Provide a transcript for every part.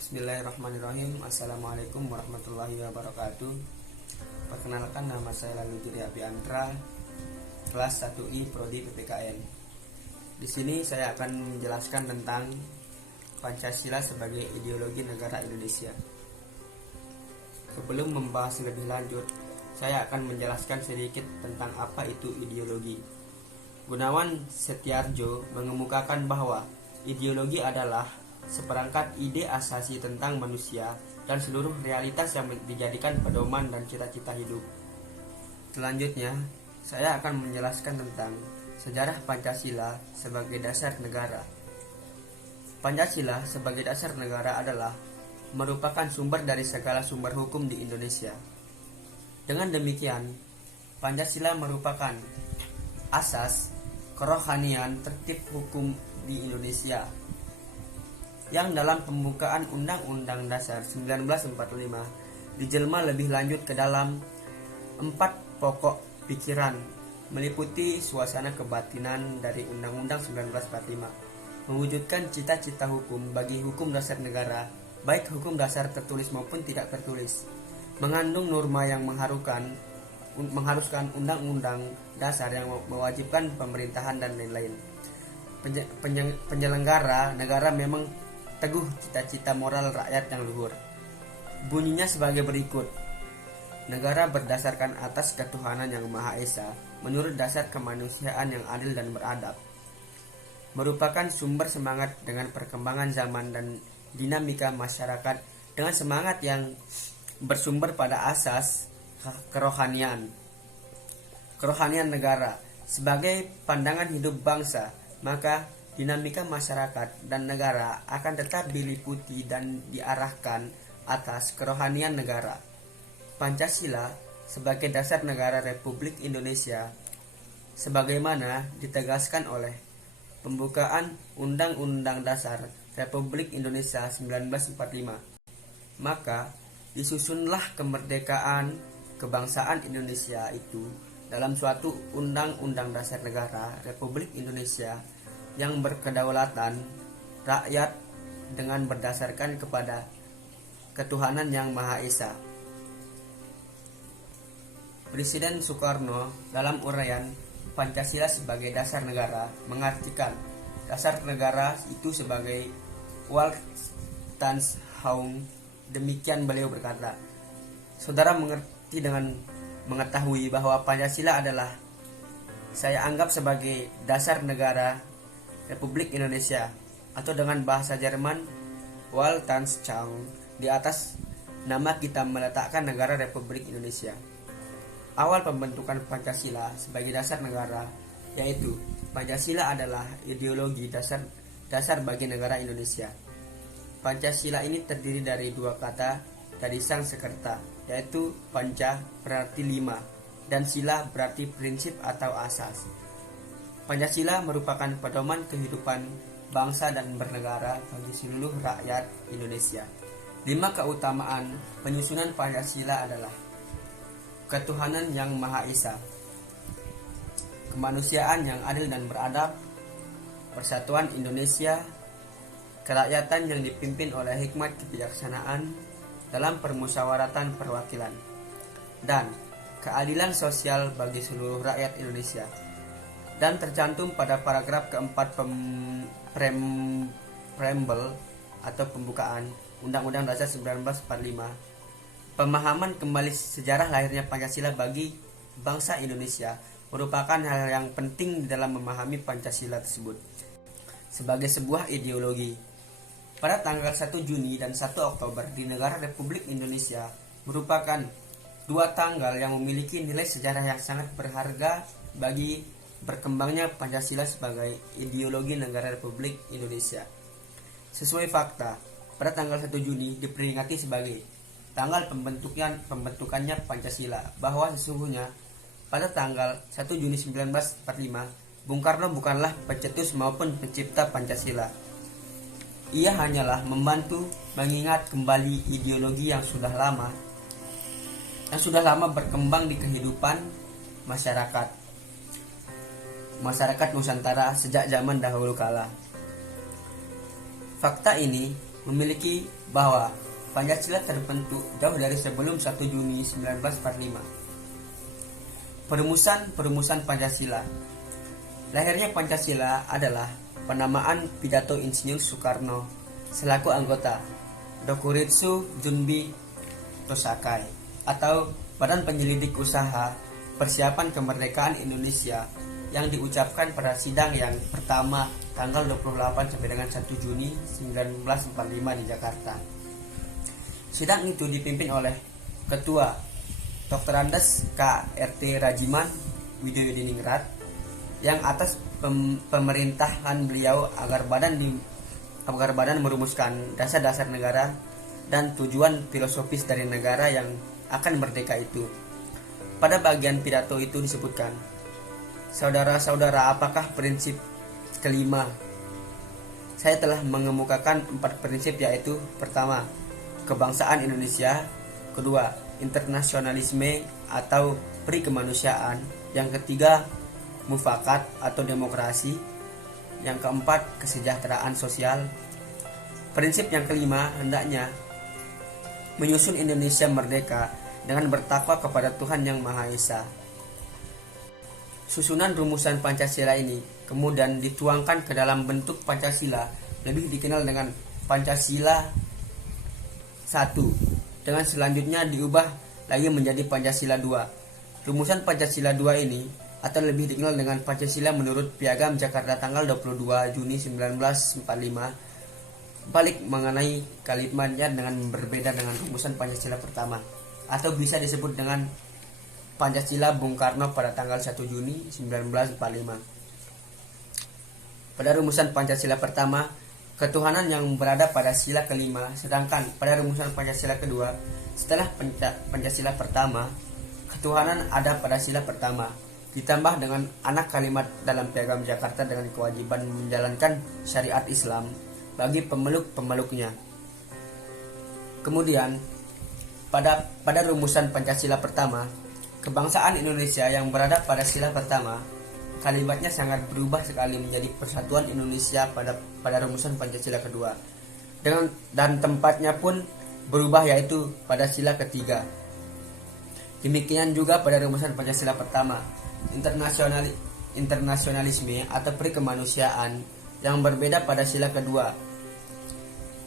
Bismillahirrahmanirrahim. Assalamualaikum warahmatullahi wabarakatuh. Perkenalkan, nama saya Lalu Jiri Abiantra, kelas 1I Prodi PPKN. Di sini saya akan menjelaskan tentang Pancasila sebagai ideologi negara Indonesia. Sebelum membahas lebih lanjut, saya akan menjelaskan sedikit tentang apa itu ideologi. Gunawan Setiarjo mengemukakan bahwa ideologi adalah seperangkat ide asasi tentang manusia dan seluruh realitas yang dijadikan pedoman dan cita-cita hidup. Selanjutnya, saya akan menjelaskan tentang sejarah Pancasila sebagai dasar negara. Pancasila sebagai dasar negara adalah merupakan sumber dari segala sumber hukum di Indonesia. Dengan demikian, Pancasila merupakan asas kerohanian tertib hukum di Indonesia, yang dalam pembukaan Undang-Undang Dasar 1945 dijelma lebih lanjut ke dalam 4 pokok pikiran, meliputi suasana kebatinan dari Undang-Undang 1945, mewujudkan cita-cita hukum bagi hukum dasar negara, baik hukum dasar tertulis maupun tidak tertulis, mengandung norma yang mengharuskan Undang-Undang Dasar yang mewajibkan pemerintahan dan lain-lain. Penyelenggara negara memang teguh cita-cita moral rakyat yang luhur. Bunyinya sebagai berikut: negara berdasarkan atas ketuhanan yang Maha Esa menurut dasar kemanusiaan yang adil dan beradab, merupakan sumber semangat dengan perkembangan zaman dan dinamika masyarakat dengan semangat yang bersumber pada asas kerohanian negara sebagai pandangan hidup bangsa. Maka dinamika masyarakat dan negara akan tetap diliputi dan diarahkan atas kerohanian negara. Pancasila sebagai dasar negara Republik Indonesia sebagaimana ditegaskan oleh pembukaan Undang-Undang Dasar Republik Indonesia 1945. Maka disusunlah kemerdekaan kebangsaan Indonesia itu dalam suatu Undang-Undang Dasar Negara Republik Indonesia yang berkedaulatan rakyat dengan berdasarkan kepada ketuhanan yang Maha Esa. Presiden Soekarno dalam uraian Pancasila sebagai dasar negara mengartikan dasar negara itu sebagai Weltanschauung. Demikian beliau berkata, saudara mengerti dengan mengetahui bahwa Pancasila adalah saya anggap sebagai dasar negara Republik Indonesia, atau dengan bahasa Jerman Weltanschauung. Di atas nama kita meletakkan negara Republik Indonesia. Awal pembentukan Pancasila sebagai dasar negara, yaitu Pancasila adalah ideologi dasar bagi negara Indonesia. Pancasila ini terdiri dari 2 kata dari Sanskerta, yaitu panca berarti 5 dan sila berarti prinsip atau asas. Pancasila merupakan pedoman kehidupan bangsa dan bernegara bagi seluruh rakyat Indonesia. 5 keutamaan penyusunan Pancasila adalah ketuhanan yang Maha Esa, kemanusiaan yang adil dan beradab, persatuan Indonesia, kerakyatan yang dipimpin oleh hikmat kebijaksanaan dalam permusyawaratan perwakilan, dan keadilan sosial bagi seluruh rakyat Indonesia. Dan tercantum pada paragraf keempat preambel atau pembukaan Undang-Undang Dasar 1945. Pemahaman kembali sejarah lahirnya Pancasila bagi bangsa Indonesia merupakan hal yang penting dalam memahami Pancasila tersebut sebagai sebuah ideologi. Pada tanggal 1 Juni dan 1 Oktober di negara Republik Indonesia merupakan 2 tanggal yang memiliki nilai sejarah yang sangat berharga bagi berkembangnya Pancasila sebagai ideologi negara Republik Indonesia. Sesuai fakta, pada tanggal 1 Juni diperingati sebagai tanggal pembentukannya Pancasila, bahwa sesungguhnya pada tanggal 1 Juni 1945 Bung Karno bukanlah pencetus maupun pencipta Pancasila. Ia hanyalah membantu mengingat kembali ideologi yang sudah lama berkembang di kehidupan masyarakat Nusantara sejak zaman dahulu kala. Fakta ini memiliki bahwa Pancasila terbentuk jauh dari sebelum 1 Juni 1945. Perumusan Pancasila. Lahirnya Pancasila adalah penamaan pidato Insinyur Soekarno selaku anggota Dokuritsu Junbi Tosakai atau Badan Penyelidik Usaha Persiapan Kemerdekaan Indonesia yang diucapkan pada sidang yang pertama tanggal 28 sampai dengan 1 Juni 1945 di Jakarta. Sidang itu dipimpin oleh Ketua Dr. Andes K.R.T. Rajiman Widyodiningrat yang atas pemerintahan beliau agar badan merumuskan dasar-dasar negara dan tujuan filosofis dari negara yang akan merdeka itu. Pada bagian pidato itu disebutkan, saudara-saudara, apakah prinsip kelima? Saya telah mengemukakan 4 prinsip, yaitu pertama, kebangsaan Indonesia, kedua, internasionalisme atau perikemanusiaan, yang ketiga, mufakat atau demokrasi, yang keempat, kesejahteraan sosial. Prinsip yang kelima hendaknya menyusun Indonesia merdeka dengan bertakwa kepada Tuhan Yang Maha Esa. Susunan rumusan Pancasila ini kemudian dituangkan ke dalam bentuk Pancasila, lebih dikenal dengan Pancasila 1, dengan selanjutnya diubah lagi menjadi Pancasila 2. Rumusan Pancasila 2 ini atau lebih dikenal dengan Pancasila menurut Piagam Jakarta tanggal 22 Juni 1945 balik mengenai kalimatnya dengan berbeda dengan rumusan Pancasila pertama, atau bisa disebut dengan Pancasila Bung Karno pada tanggal 1 Juni 1945. Pada rumusan Pancasila pertama, ketuhanan yang berada pada sila kelima, sedangkan pada rumusan Pancasila kedua, setelah Pancasila pertama, ketuhanan ada pada sila pertama, ditambah dengan anak kalimat dalam Piagam Jakarta dengan kewajiban menjalankan syariat Islam bagi pemeluk-pemeluknya. Kemudian, pada rumusan Pancasila pertama, kebangsaan Indonesia yang berada pada sila pertama, kalimatnya sangat berubah sekali menjadi Persatuan Indonesia pada rumusan Pancasila kedua. Dan tempatnya pun berubah, yaitu pada sila ketiga. Demikian juga pada rumusan Pancasila pertama, internasionalisme atau perikemanusiaan yang berbeda pada sila kedua.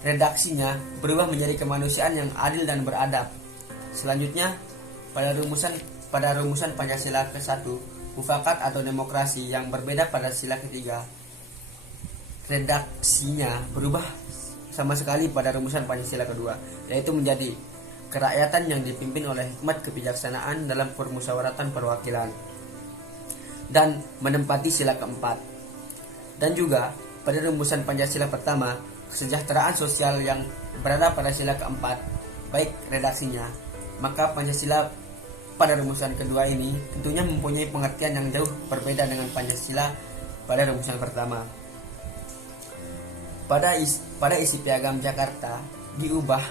Redaksinya berubah menjadi kemanusiaan yang adil dan beradab. Selanjutnya, pada rumusan Pancasila ke-1, mufakat atau demokrasi yang berbeda pada sila ketiga. Redaksinya berubah sama sekali pada rumusan Pancasila kedua, yaitu menjadi kerakyatan yang dipimpin oleh hikmat kebijaksanaan dalam permusyawaratan perwakilan dan menempati sila keempat. Dan juga pada rumusan Pancasila pertama, kesejahteraan sosial yang berada pada sila keempat, baik redaksinya. Maka Pancasila pada rumusan kedua ini tentunya mempunyai pengertian yang jauh berbeda dengan Pancasila pada rumusan pertama. Pada isi Piagam Jakarta diubah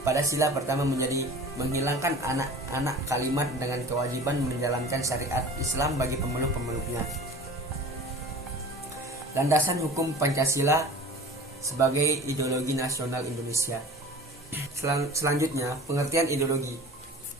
pada sila pertama menjadi menghilangkan anak-anak kalimat dengan kewajiban menjalankan syariat Islam bagi pemeluk-pemeluknya. Landasan hukum Pancasila sebagai ideologi nasional Indonesia. Selanjutnya, pengertian ideologi.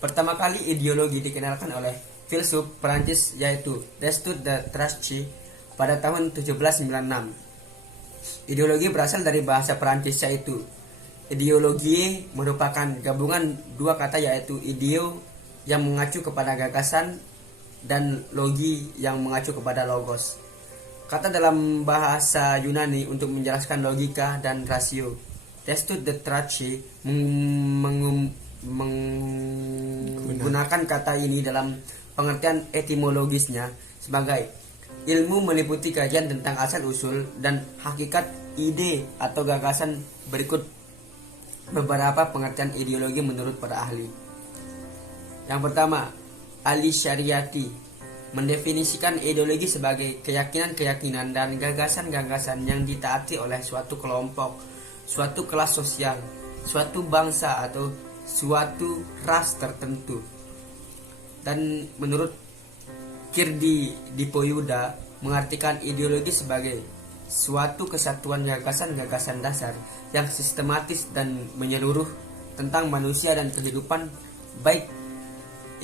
Pertama kali ideologi dikenalkan oleh filsuf Prancis, yaitu Destutt de Tracey pada tahun 1796. Ideologi berasal dari bahasa Prancis, yaitu ideologi merupakan gabungan dua kata, yaitu ideo yang mengacu kepada gagasan dan logi yang mengacu kepada logos. Kata dalam bahasa Yunani untuk menjelaskan logika dan rasio. Destutt de Tracey menggunakan kata ini dalam pengertian etimologisnya sebagai ilmu meliputi kajian tentang asal-usul dan hakikat ide atau gagasan. Berikut beberapa pengertian ideologi menurut para ahli. Yang pertama, Ali Syariati mendefinisikan ideologi sebagai keyakinan-keyakinan dan gagasan-gagasan yang ditaati oleh suatu kelompok, suatu kelas sosial, suatu bangsa atau suatu ras tertentu. Dan menurut Kirti Dipoyuda mengartikan ideologi sebagai suatu kesatuan gagasan-gagasan dasar yang sistematis dan menyeluruh tentang manusia dan kehidupan baik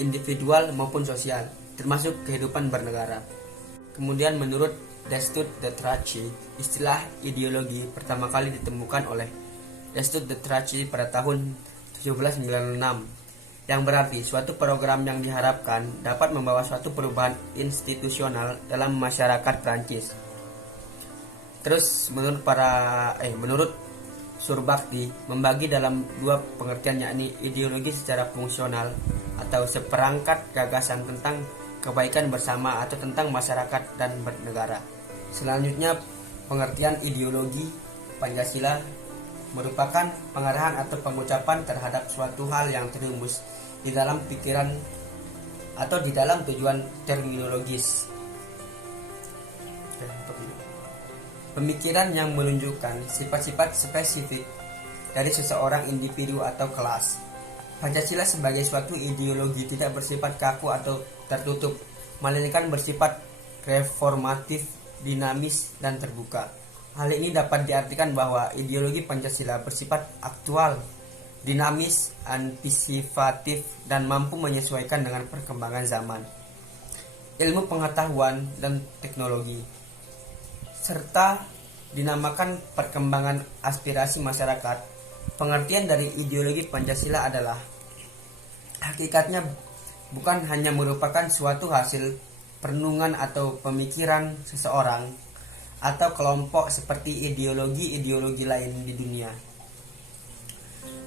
individual maupun sosial, termasuk kehidupan bernegara. Kemudian menurut Destutt de Tracy, istilah ideologi pertama kali ditemukan oleh Destutt de Tracy pada tahun 1796, yang berarti suatu program yang diharapkan dapat membawa suatu perubahan institusional dalam masyarakat Prancis. Terus menurut Surbakti membagi dalam dua pengertian, yakni ideologi secara fungsional atau seperangkat gagasan tentang kebaikan bersama atau tentang masyarakat dan bernegara. Selanjutnya, pengertian ideologi Pancasila merupakan pengarahan atau pengucapan terhadap suatu hal yang terumus di dalam pikiran atau di dalam tujuan terminologis. Pemikiran yang menunjukkan sifat-sifat spesifik dari seseorang individu atau kelas. Pancasila sebagai suatu ideologi tidak bersifat kaku atau tertutup, melainkan bersifat reformatif, dinamis, dan terbuka. Hal ini dapat diartikan bahwa ideologi Pancasila bersifat aktual, dinamis, antisipatif, dan mampu menyesuaikan dengan perkembangan zaman, ilmu pengetahuan, dan teknologi, serta dinamakan perkembangan aspirasi masyarakat. Pengertian dari ideologi Pancasila adalah hakikatnya bukan hanya merupakan suatu hasil perenungan atau pemikiran seseorang atau kelompok seperti ideologi-ideologi lain di dunia.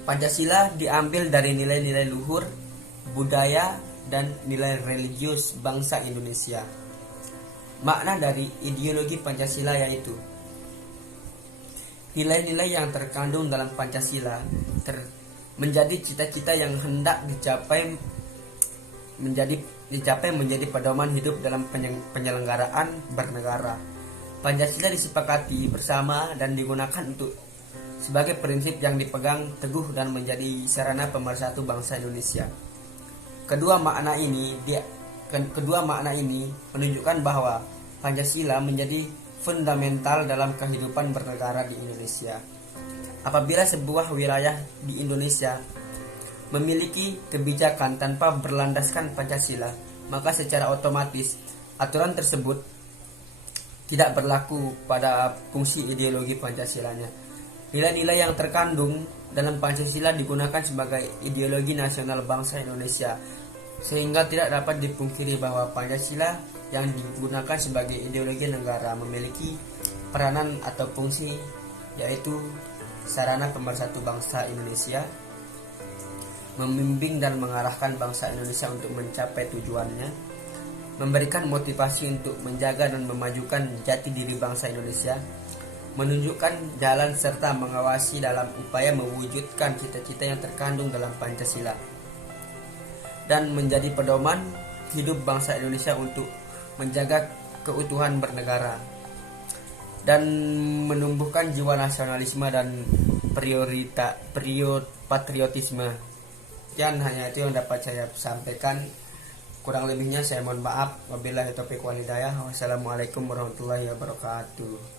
Pancasila diambil dari nilai-nilai luhur, budaya, dan nilai religius bangsa Indonesia. Makna dari ideologi Pancasila yaitu nilai-nilai yang terkandung dalam Pancasila menjadi cita-cita yang hendak dicapai menjadi pedoman hidup dalam penyelenggaraan bernegara. Pancasila disepakati bersama dan digunakan sebagai prinsip yang dipegang teguh dan menjadi sarana pemersatu bangsa Indonesia. Kedua makna ini menunjukkan bahwa Pancasila menjadi fundamental dalam kehidupan bernegara di Indonesia. Apabila sebuah wilayah di Indonesia memiliki kebijakan tanpa berlandaskan Pancasila, maka secara otomatis aturan tersebut tidak berlaku pada fungsi ideologi Pancasilanya. Nilai-nilai yang terkandung dalam Pancasila digunakan sebagai ideologi nasional bangsa Indonesia, sehingga tidak dapat dipungkiri bahwa Pancasila yang digunakan sebagai ideologi negara memiliki peranan atau fungsi, yaitu sarana pemersatu bangsa Indonesia, membimbing dan mengarahkan bangsa Indonesia untuk mencapai tujuannya, memberikan motivasi untuk menjaga dan memajukan jati diri bangsa Indonesia, menunjukkan jalan serta mengawasi dalam upaya mewujudkan cita-cita yang terkandung dalam Pancasila, dan menjadi pedoman hidup bangsa Indonesia untuk menjaga keutuhan bernegara dan menumbuhkan jiwa nasionalisme dan patriotisme. Dan hanya itu yang dapat saya sampaikan. Kurang lebihnya saya mohon maaf. Wabillahi taufiq wal hidayah. Wassalamualaikum warahmatullahi wabarakatuh.